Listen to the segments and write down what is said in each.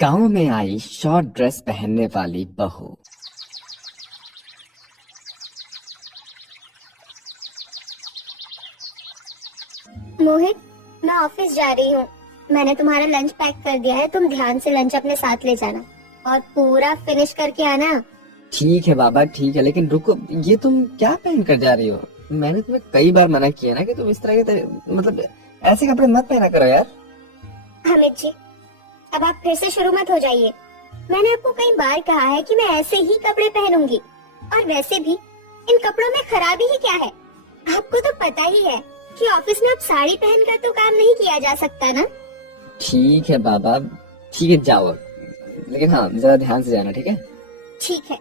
गांव में आई short dress पहनने वाली बहू। मोहित, मैं ऑफिस जा रही हूँ। मैंने तुम्हारा लंच पैक कर दिया है, तुम ध्यान से लंच अपने साथ ले जाना और पूरा फिनिश करके आना। ठीक है बाबा, ठीक है, लेकिन रुको, ये तुम क्या पहन कर जा रही हो? मैंने तुम्हें कई बार मना किया ना कि तुम इस तरह के मतलब ऐसे कपड़े मत पहना करो यार। अमित जी, अब आप फिर से शुरू मत हो जाइए। मैंने आपको कई बार कहा है कि मैं ऐसे ही कपड़े पहनूंगी, और वैसे भी इन कपड़ों में खराबी ही क्या है? आपको तो पता ही है कि ऑफिस में अब साड़ी पहनकर तो काम नहीं किया जा सकता ना। ठीक है बाबा, ठीक है, जाओ, लेकिन हाँ जरा ध्यान से जाना, ठीक है? ठीक है।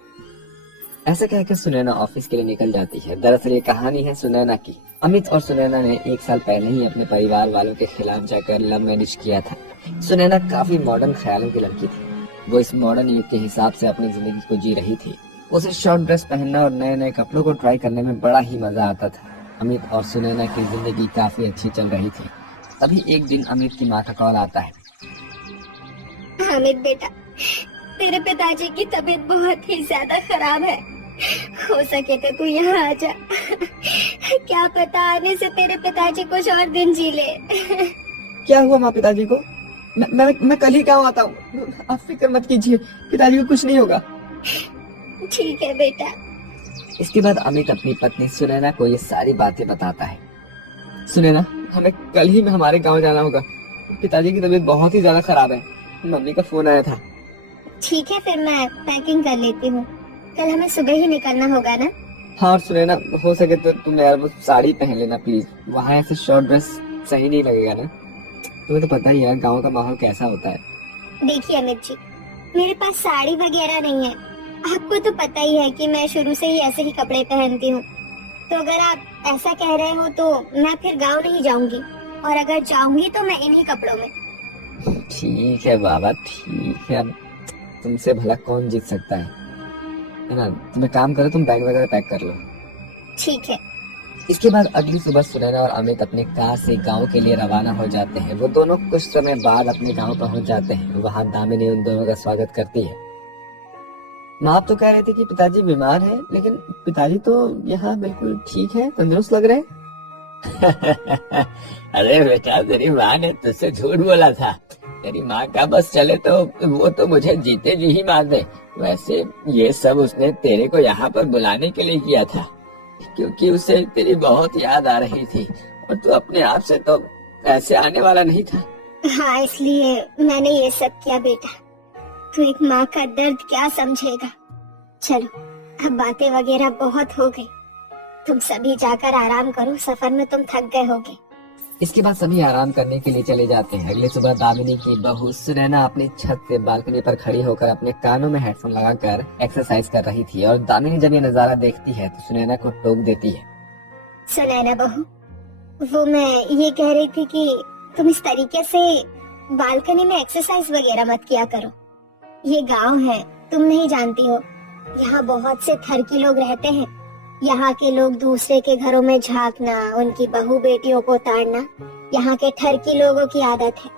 ऐसा कहकर सुनैना ऑफिस के लिए निकल जाती है। दरअसल ये कहानी है सुनैना की। अमित और सुनैना ने 1 साल पहले ही अपने परिवार वालों के खिलाफ जाकर लव मैरिज किया था। सुनैना काफी मॉडर्न ख्यालों की लड़की थी। वो इस मॉडर्न युग के हिसाब से अपनी जिंदगी को जी रही थी। उसे शॉर्ट ड्रेस पहनना और नए नए कपड़ों को ट्राई करने में बड़ा ही मजा आता था। अमित और सुनैना की जिंदगी काफी अच्छी चल रही थी। तभी एक दिन अमित की माँ का कॉल आता है। अमित बेटा, तेरे पिताजी की तबीयत बहुत ही ज्यादा खराब है। हो सके तो तू यहाँ आ जा। क्या पता आने से तेरे पिताजी कुछ और दिन जी ले। क्या हुआ माँ पिताजी को? मैं कल ही गाँव आता हूँ, आप फिक्र मत कीजिए, पिताजी को कुछ नहीं होगा। ठीक है बेटा। इसके बाद अमित अपनी पत्नी सुनैना को ये सारी बातें बताता है। सुनैना, हमें कल ही में हमारे गांव जाना होगा। पिताजी की तबीयत बहुत ही ज्यादा खराब है। मम्मी का फोन आया था। ठीक है, फिर मैं पैकिंग कर लेती हूँ। कल हमें सुबह ही निकलना होगा ना? हाँ, और सुनैना, हो सके तो तुम यार वो साड़ी पहन लेना प्लीज। वहाँ ऐसे शॉर्ट ड्रेस सही नहीं लगेगा ना। तुम्हें तो पता ही है गाँव का माहौल कैसा होता है। देखिए अमित जी, मेरे पास साड़ी वगैरह नहीं है। आपको तो पता ही है कि मैं शुरू से ही ऐसे ही कपड़े पहनती हूँ। तो अगर आप ऐसा कह रहे हो तो मैं फिर गांव नहीं जाऊंगी, और अगर जाऊंगी तो मैं इन्हीं कपड़ों में। ठीक है बाबा, ठीक है, अब तुमसे भला कौन जीत सकता है ना? तुम एक काम करो, तुम बैग वगैरह पैक कर लो। ठीक है। इसके बाद अगली सुबह सुनैना और अमित अपने कार से गांव के लिए रवाना हो जाते हैं। वो दोनों कुछ समय बाद अपने गांव पहुंच जाते हैं। वहां दामिनी उन दोनों का स्वागत करती है। माँ आप तो कह रहे थे कि पिताजी बीमार हैं, लेकिन पिताजी तो यहाँ बिल्कुल ठीक है, तंदुरुस्त लग रहे हैं। अरे बेटा, तेरी माँ ने तुझसे झूठ बोला था। तेरी माँ का बस चले तो वो तो मुझे जीते जी ही मार दे। वैसे ये सब उसने तेरे को यहाँ पर बुलाने के लिए किया था, क्योंकि उसे तेरी बहुत याद आ रही थी, और तू अपने आप से तो ऐसे आने वाला नहीं था। हाँ, इसलिए मैंने ये सब किया बेटा। तू एक माँ का दर्द क्या समझेगा। चलो, अब बातें वगैरह बहुत हो गई। तुम सभी जाकर आराम करो, सफर में तुम थक गए होगे। इसके बाद सभी आराम करने के लिए चले जाते हैं। अगली सुबह दामिनी की बहू सुनैना अपनी छत से बालकनी पर खड़ी होकर अपने कानों में हेडफोन लगाकर एक्सरसाइज कर रही थी, और दामिनी जब ये नजारा देखती है तो सुनैना को टोक देती है। सुनैना बहू, वो मैं ये कह रही थी कि तुम इस तरीके से बालकनी में एक्सरसाइज वगैरह मत किया करो। ये गांव है, तुम नहीं जानती हो, यहाँ बहुत से ठरकी लोग रहते हैं। यहाँ के लोग दूसरे के घरों में झांकना, उनकी बहू बेटियों को ताड़ना, यहाँ के ठरकी लोगों की आदत है।